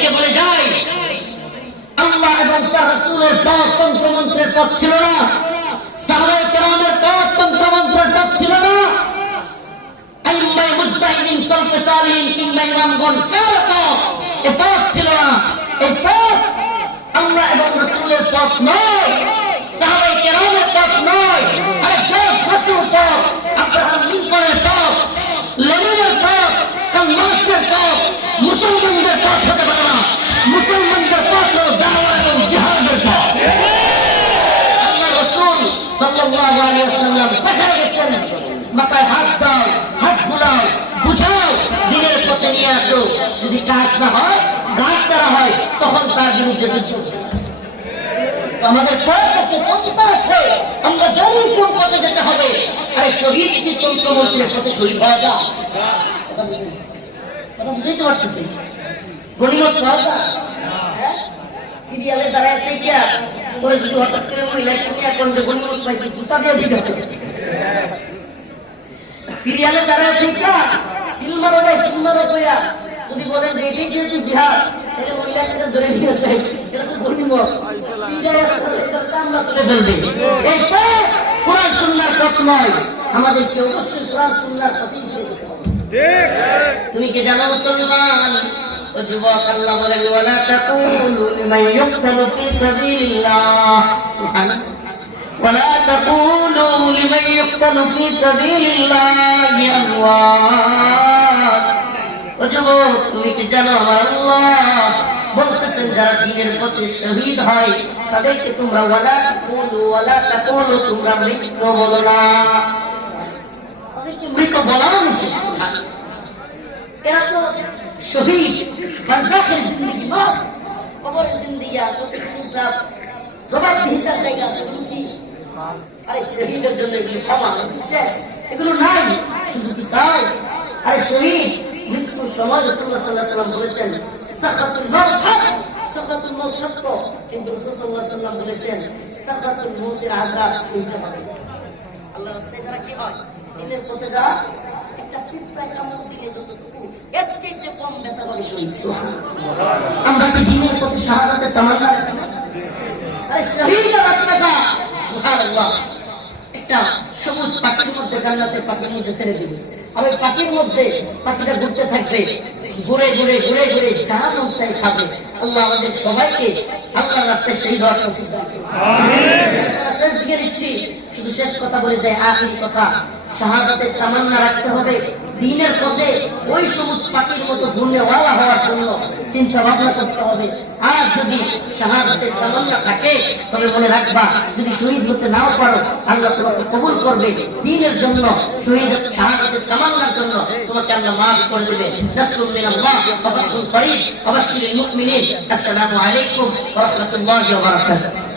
সবাইকে বলে যাই, আল্লাহ এবং তার রাসূলের পথ তন্ত্রমন্ত্রের পথ ছিল না, সাহাবায়ে কেরামের পথ তন্ত্রমন্ত্রের পথ ছিল না, আইম্মায়ে মুজতাহিদিন সালফে সালিহিন কিংবা ইমামগণ কার পথ, এই পথ ছিল না। এই পথ আল্লাহ এবং রাসূলের পথ নয়, সাহাবায়ে কেরামের পথ নয়, আরে জর্জ বুশের পথ, আব্রাহাম লিঙ্কনের পথ, লেনিনের পথ, কার্ল মার্ক্সের পথ মুসলমানদের পথ হতে পারে না। মুসলমানদের পথ হলো দাওয়া এবং জিহাদের পথ। আল্লাহ রাসূল সাল্লাল্লাহু আলাইহি ওয়াসাল্লাম দেখা গেছেন, মাথায় হাত দাও, হাত বুলাও, বুঝাও, দিনের পথে নিয়ে আসো। যদি কাজ না হয়, ঘাট করা হয়, তখন তার বিরুদ্ধে যুদ্ধ। আমাদের কাছে ক্ষমতা আছে, আমরা জানি কোন পথে যেতে হবে। আরে শহীদ কি তন্ত্রমন্ত্রের পথে শহীদ হওয়া যায়? কথা বুঝতে পারতেছি? গনিমত পাওয়া যায়? সিরিয়ালে দাঁড়ায় থেকে পরে যদি হঠাৎ করে মহিলা তুমি এখন যে গনিমত পাইছি জুতা দিয়ে দিতে হবে। সিরিয়ালে দাঁড়ায় থেকে সিলমারো যায়, সিলমারো কইয়া যদি বলেন যে এটাই যেহেতু জিহাদ, তাহলে মহিলাকে ধরে দিয়েছে, এটা তো গনিমত, চামড়া তুলে ফেলবে। এই পথ কোরআন সুন্নাহর পথ নয়, আমাদেরকে অবশ্যই কোরআন সুন্নাহর পথেই যেতে হবে। তুমি কি জানো মুসলমান, ও যুবক, আল্লাহ বলেন ওয়ালা তাকুলু লিমান ইউকতালু ফি সাবিলিল্লাহ, সুবহানাল্লাহ, ওয়ালা তাকুলু লিমান ইউকতালু ফি সাবিলিল্লাহি আমওয়াত। ও যুবক, তুমি কি জানো আমার আল্লাহ বলতেছেন যারা দ্বীনের পথে শহীদ হয় তাদেরকে তোমরা ওয়ালা তাকুলু তোমরা মৃত বলো না, তাদেরকে মৃত বলাও নিষেধ। এরা তো শহীদ, বারজাখের জিন্দেগি নয়, কবরের জিন্দেগি। আসলে হিসাব জবাবদিহিতার জায়গা আছে কি? আরে শহীদের জন্য এগুলো ক্ষমা বিশেষ এগুলো নাই, শুধু কি তাই? আরে শহীদ মৃত্যুর সময় রাসূলুল্লাহ সাল্লাল্লাহু আলাইহি ওয়াসাল্লাম বলেছেন সাকরাতুল মাউত হক, সাকরাতুল মাউত সত্য, কিন্তু রাসূল সাল্লাল্লাহু আলাইহি ওয়াসাল্লাম বলেছেন সাকরাতুল মাউতের আযাব সইতে হবে। আল্লাহর রাস্তায় যারা কি হয়, দিনের পথে যারা একটা পিঁপড়ায় কামড় দিলে যতটুকু এর চাইতে কম ব্যথা পাবে শহীদ। সুবহানাল্লাহ। আমরা কি দিনের পথে শাহাদাতের তামান্না রাখি না? আরে শহীদের আত্মাটা সুবহানাল্লাহ একটা সবুজ পাখির মধ্যে, জান্নাতের পাখির মধ্যে ছেড়ে দিবে, আর ওই পাখির মধ্যে পাখিটা ঘুরতে থাকবে, ঘুরে ঘুরে ঘুরে ঘুরে যা মন চাই খাবে। আল্লাহ আমাদের সবাইকে আল্লাহর রাস্তায় শহীদ হওয়ার তৌফিক দান করুন। আমিন। শেষ দিকে নিচ্ছি, শুধু শেষ কথা বলে যায়, আখির কথা, শাহাদাতের তামান্না রাখতে হবে। দ্বীনের পথে ওই সবুজ পাখির মতো ঘূর্ণেওয়ালা হওয়ার জন্য চিন্তা ভাবনা করতে হবে। আর যদি শাহাদাতের তামান্না থাকে তবে মনে রাখবা, যদি শহীদ হতে নাও পারো আল্লাহ তোমাকে কবুল করবে। দ্বীনের জন্য শহীদ শাহাদাতের তামান্নার জন্য তোমাকে আল্লাহ মাফ করে দেবে। নাসরুম মিনাল্লাহ ওয়া ফাতহুন করিব ওয়া বাশশিরিল মুমিনিন। আসসালামু আলাইকুম ওয়া রাহমাতুল্লাহি ওয়া বারাকাতুহু।